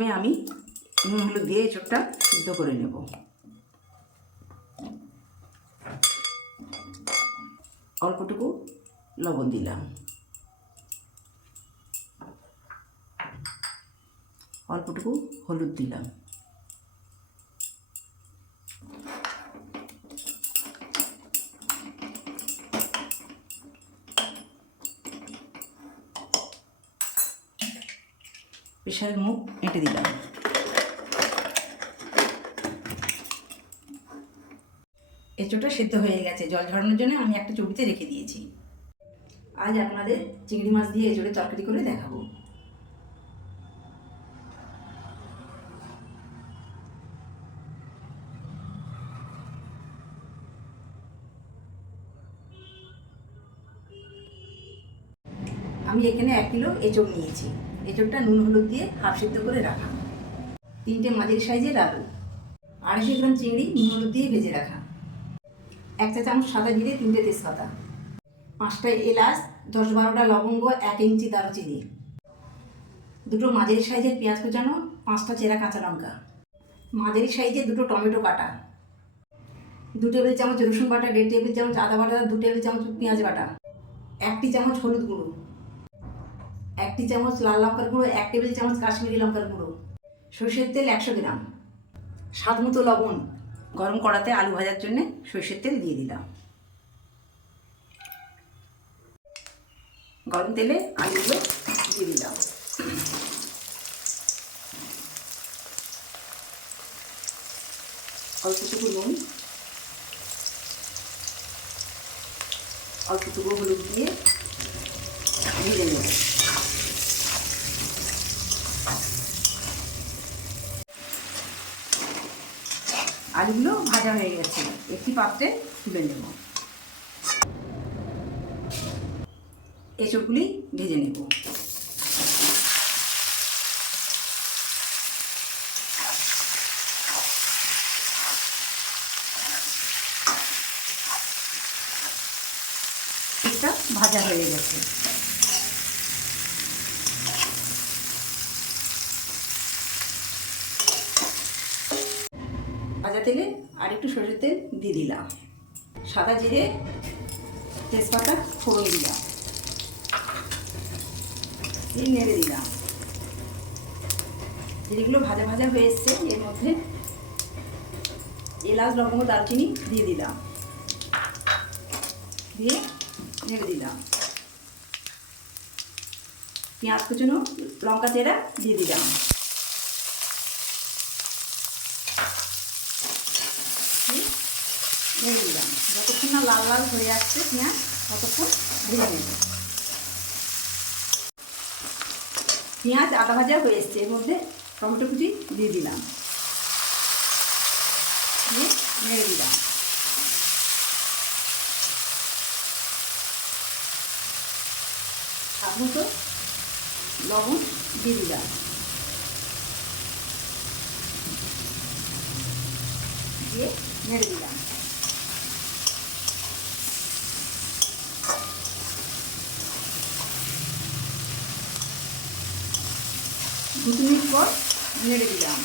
প্রথমে আমি নুন হলুদ দিয়ে এঁচোড়টা সিদ্ধ করে নেব। অল্পটুকু লবণ দিলাম, অল্পটুকু হলুদ দিলাম, প্রেশারের মুখ এঁটে দিলাম। এঁচোড়টা সেদ্ধ হয়ে গেছে, জল ঝরানোর জন্য আমি একটা চুবিতে রেখে দিয়েছি। আজ আপনাদের চিংড়ি মাছ দিয়ে এঁচোড়ের তরকারি করে দেখাবো। আমি এখানে 1 কিলো এঁচোড় নিয়েছি। এঁচোড়টা নুন হলুদ দিয়ে হাফ সিদ্ধ করে রাখা। 3টে মাঝারি সাইজের আলু, 250 গ্রাম চিংড়ি নুন হলুদ দিয়ে ভেজে রাখা, 1 চা চামচ সাদা জিরে, 3টে তেজপাতা, 5টা এলাচ, 10-12টা লবঙ্গ, 1 ইঞ্চি দারুচিনি, 2টো মাঝারি সাইজের পেঁয়াজ কুচানো, 5টা চেরা কাঁচা লঙ্কা, মাঝারি সাইজের 2টো টমেটো কাটা, 2 টেবিল চামচ রসুন বাটা, 1.5 টেবিল চামচ আদা বাটা, 2 টেবিল চামচ পেঁয়াজ বাটা, 1 চামচ হলুদ গুঁড়ো, 1 চামচ লাল লঙ্কার গুঁড়ো, 1 টেবিল চামচ কাশ্মীরি লঙ্কার গুঁড়ো, সরষের তেল 100 গ্রাম, স্বাদ মতো লবণ। গরম কড়াতে আলু ভাজার জন্য সরষের তেল দিয়ে দিলাম। গরম তেলে আলুগুলো দিয়ে দিলাম। অল্পটুকু নুন, অল্পটুকু হলুদ দিয়ে ভেজে নেব। আলুগুলো ভাজা হয়ে গেছে, একটি পাত্রে তুলে নেব। এঁচোড়গুলি ভেজে নেব। এটা ভাজা হয়ে গেছে। ভাজা তেলে আর একটু সরষের তেল দিয়ে দিলাম, সাদা জিরে, তেজপাতা ফোড়ন দিলাম, দিয়ে নেড়ে দিলাম। জিরেগুলো ভাজা ভাজা হয়ে এসছে, এর মধ্যে এলাচ, লবঙ্গ, দারচিনি দিয়ে দিলাম, দিয়ে নেড়ে দিলাম। পেঁয়াজ কুচনো, লঙ্কা চেরা দিয়ে দিলাম, নেড়ে দিলাম। যতক্ষণ না লাল লাল হয়ে আসছে পেঁয়াজ, ততক্ষণ ভেজে নেব। পেঁয়াজ আধা ভাজা হয়ে এসছে, এর মধ্যে টমেটো কুচি দিয়ে দিলাম, দিয়ে নেড়ে দিলাম। স্বাদ মতো লবণ দিয়ে দিলাম, দিয়ে নেড়ে দিলাম। 2 মিনিট পর নেড়ে দিলাম।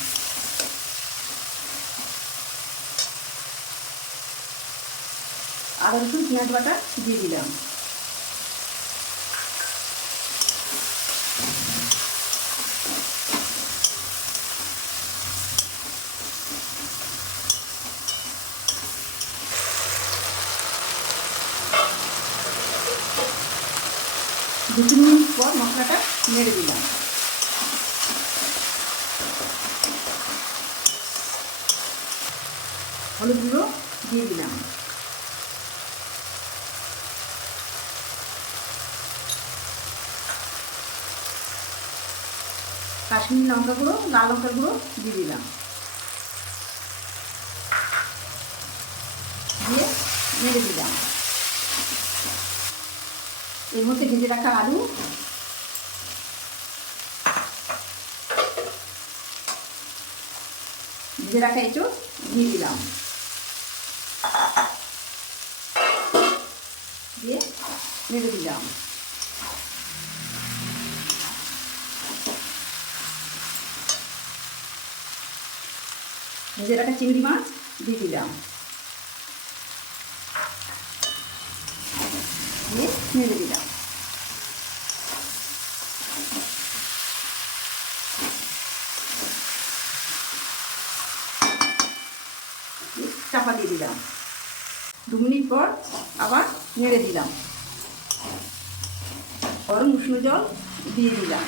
আদা রসুন পেঁয়াজ বাটা দিয়ে দিলাম, দু 3 মিনিট পর মশলাটা নেড়ে দিলাম। হলুদ গুঁড়ো দিয়ে দিলাম, কাশ্মীরি লঙ্কা গুঁড়ো, লাল লঙ্কার গুঁড়ো দিয়ে দিলাম, দিয়ে নেড়ে দিলাম। এর মধ্যে ভেজে রাখা আলু, ভেজে রাখা এঁচোড় দিয়ে দিলাম, দিয়ে নেড়ে দিলাম। ভেজে রাখা চিংড়ি মাছ দিয়ে দিলাম, দিয়ে নেড়ে দিলাম। চাপা দিয়ে দিলাম। 2 মিনিট পর আবার নেড়ে দিলাম। গরম উষ্ণ জল দিয়ে দিলাম।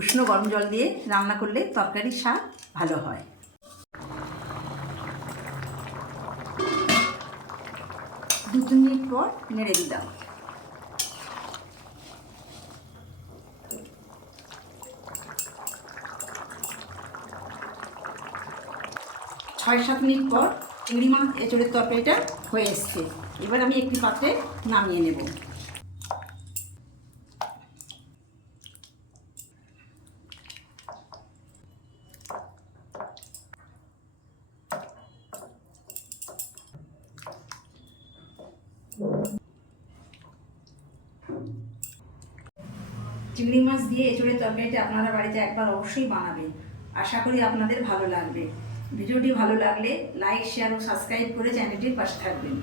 উষ্ণ গরম জল দিয়ে রান্না করলে তরকারির স্বাদ ভালো হয়। 2-3 মিনিট পর নেড়ে দিলাম। ছয় 7 মিনিট পর চিংড়ি মাছ এঁচোড়ের তরকারিটা হয়ে এসছে। এবার আমি একটি পাত্রে নামিয়ে নেব। চিংড়ি মাছ দিয়ে এঁচোড়ের তরকারিটা আপনারা বাড়িতে একবার অবশ্যই বানাবেন। আশা করি আপনাদের ভালো লাগবে। ভিডিওটি ভালো লাগলে লাইক, শেয়ার ও সাবস্ক্রাইব করে চ্যানেলটির পাশে থাকবেন।